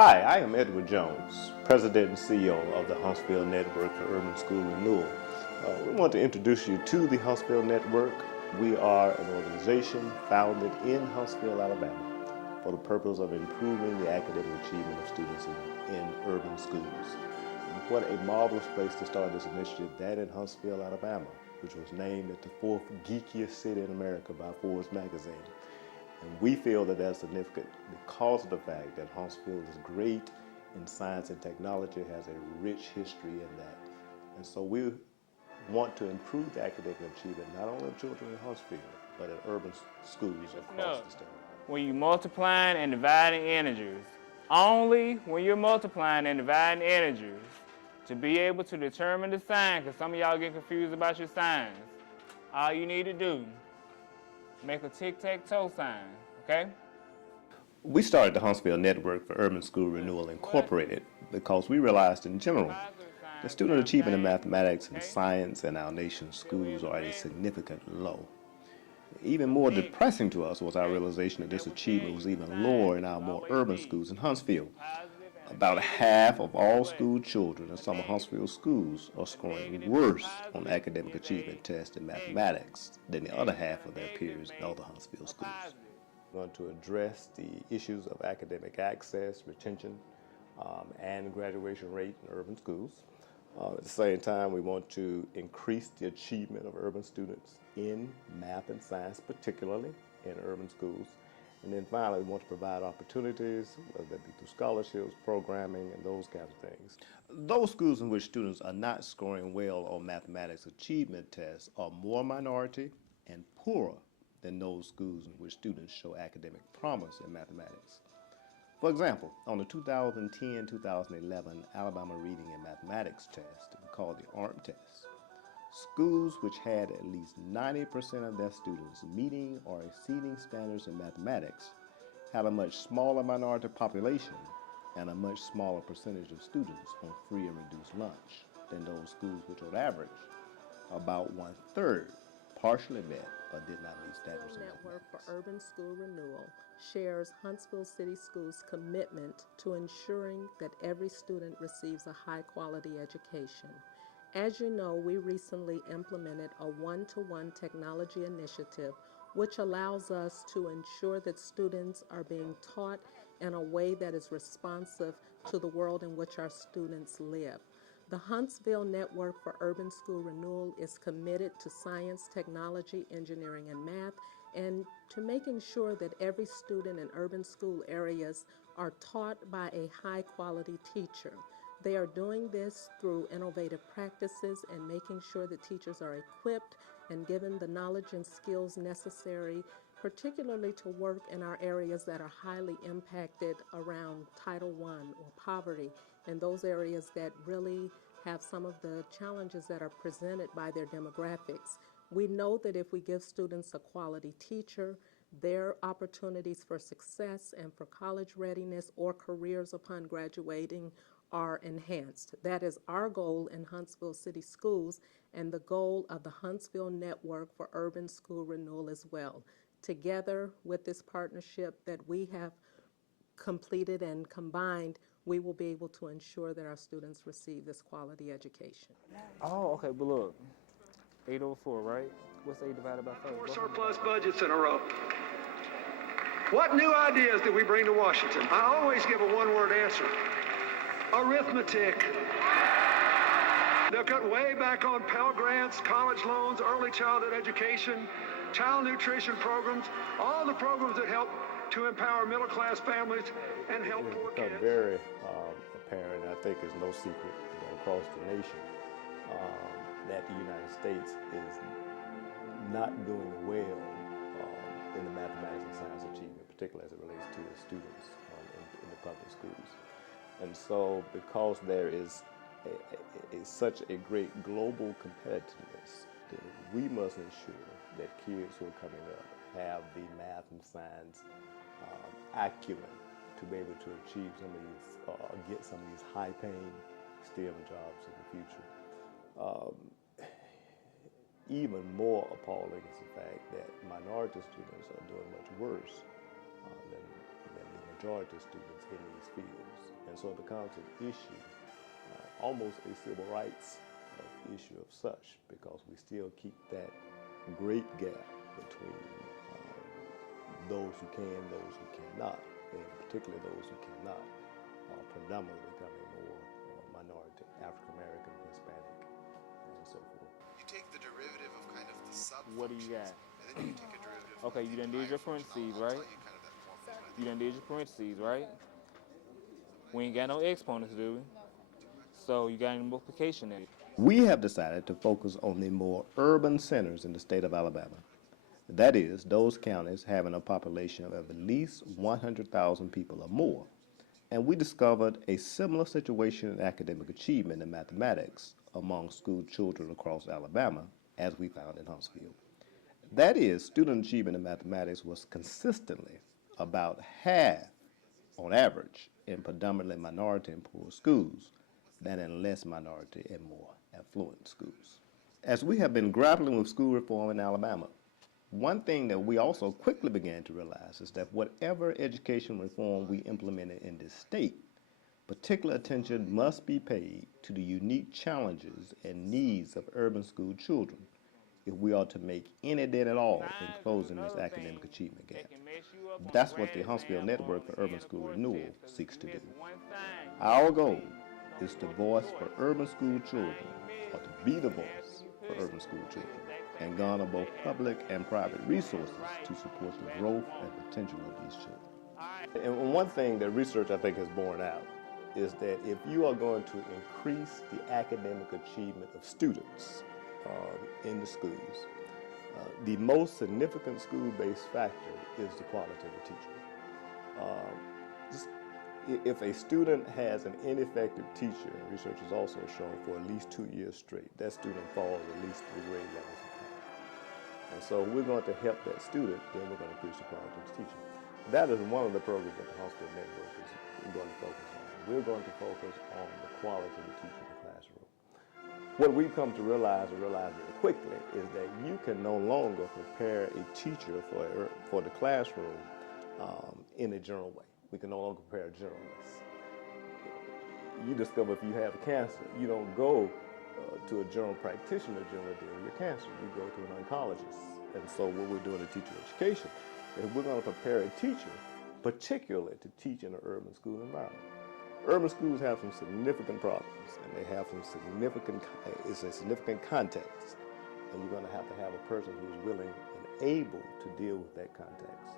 Hi, I am Edward Jones, President and CEO of the Huntsville Network for Urban School Renewal. We want to introduce you to the Huntsville Network. We are an organization founded in Huntsville, Alabama, for the purpose of improving the academic achievement of students in urban schools. And what a marvelous place to start this initiative, that in Huntsville, Alabama, which was named at the fourth geekiest city in America by Forbes magazine. And we feel that that's significant because of the fact that Huntsville is great in science and technology, has a rich history in that. And so we want to improve the academic achievement not only of children in Huntsville, but in urban schools across the state. When you multiplying and dividing integers, only when you're multiplying and dividing integers to be able to determine the sign, because some of y'all get confused about your signs, all you need to do, make a tic-tac-toe sign, okay? We started the Huntsville Network for Urban School Renewal Incorporated because we realized in general that student achievement in mathematics and science in our nation's schools are at a significant low. Even more depressing to us was our realization that this achievement was even lower in our more urban schools in Huntsville. About half of all school children in some of Huntsville schools are scoring worse on academic achievement tests in mathematics than the other half of their peers in other Huntsville schools. We're going to address the issues of academic access, retention, and graduation rate in urban schools. At the same time, we want to increase the achievement of urban students in math and science, particularly in urban schools. And then finally, we want to provide opportunities, whether that be through scholarships, programming, and those kinds of things. Those schools in which students are not scoring well on mathematics achievement tests are more minority and poorer than those schools in which students show academic promise in mathematics. For example, on the 2010-2011 Alabama Reading and Mathematics test, called the ARM test, schools which had at least 90% of their students meeting or exceeding standards in mathematics had a much smaller minority population and a much smaller percentage of students on free and reduced lunch than those schools which on average about 1/3 partially met or did not meet standards in Network mathematics. for Urban School Renewal shares Huntsville City Schools' commitment to ensuring that every student receives a high-quality education. As you know, we recently implemented a one-to-one technology initiative which allows us to ensure that students are being taught in a way that is responsive to the world in which our students live. The Huntsville Network for Urban School Renewal is committed to science, technology, engineering, and math, and to making sure that every student in urban school areas are taught by a high-quality teacher. They are doing this through innovative practices and making sure that teachers are equipped and given the knowledge and skills necessary, particularly to work in our areas that are highly impacted around Title I or poverty, and those areas that really have some of the challenges that are presented by their demographics. We know that if we give students a quality teacher, their opportunities for success and for college readiness or careers upon graduating are enhanced. That is our goal in Huntsville City Schools and the goal of the Huntsville Network for Urban School Renewal as well. Together with this partnership that we have completed and combined, we will be able to ensure that our students receive this quality education. Oh, okay, but look, 804, right? What's 8 divided by 4? 4 surplus budgets in a row. What new ideas did we bring to Washington? I always give a one-word answer. Arithmetic. They'll cut way back on Pell Grants, college loans, early childhood education, child nutrition programs, all the programs that help to empower middle-class families and help poor kids. It's very apparent, I think it's no secret that across the nation that the United States is not doing well in the mathematics and science achievement, particularly as it relates to its students in the public schools. And so because there is such a great global competitiveness, that we must ensure that kids who are coming up have the math and science acumen to be able to achieve some of these, get some of these high-paying STEM jobs in the future. Even more appalling is the fact that minority students are doing much worse than the majority students in these fields. so it becomes an issue, almost a civil rights issue of such, because we still keep that great gap between those who can, those who cannot, and particularly those who cannot, predominantly becoming more minority, African American, Hispanic, and so forth. You take the derivative of kind of the sub-functions. What do you got? And then you take a derivative Okay, of you the done did your entire function. parentheses, I'll right? tell you kind of that formula. You done did your parentheses, right? We ain't got no exponents, do we? So you got any multiplication in it? We have decided to focus on the more urban centers in the state of Alabama. That is, those counties having a population of at least 100,000 people or more. And we discovered a similar situation in academic achievement in mathematics among school children across Alabama as we found in Huntsville. That is, student achievement in mathematics was consistently about half, on average, in predominantly minority and poor schools than in less minority and more affluent schools. As we have been grappling with school reform in Alabama, one thing that we also quickly began to realize is that whatever education reform we implemented in this state, particular attention must be paid to the unique challenges and needs of urban school children if we are to make any dent at all in closing this academic achievement gap. That's what the Huntsville Network for Urban School Renewal seeks to do. Our goal is to voice for urban school children, or to be the voice for urban school children, and garner both public and private resources to support the growth and potential of these children. And one thing that research I think has borne out is that if you are going to increase the academic achievement of students in the schools, the most significant school-based factor is the quality of the teacher. If a student has an ineffective teacher, and research has also shown for at least 2 years straight, that student falls at least 3 grade levels behind. And so we're going to help that student, then we're going to increase the quality of the teaching. That is one of the programs that the Huntsville Network is going to focus on. We're going to focus on the quality of the teaching in the classroom. What we've come to realize very quickly is that you can no longer prepare a teacher for the classroom in a general way. We can no longer prepare generalists. You discover if you have cancer, you don't go to a general practitioner generally deal with your cancer. You go to an oncologist. And so what we're doing in teacher education is we're going to prepare a teacher, particularly to teach in an urban school environment. Urban schools have some significant problems, and they have some significant, it's a significant context. And you're going to have a person who's willing and able to deal with that context.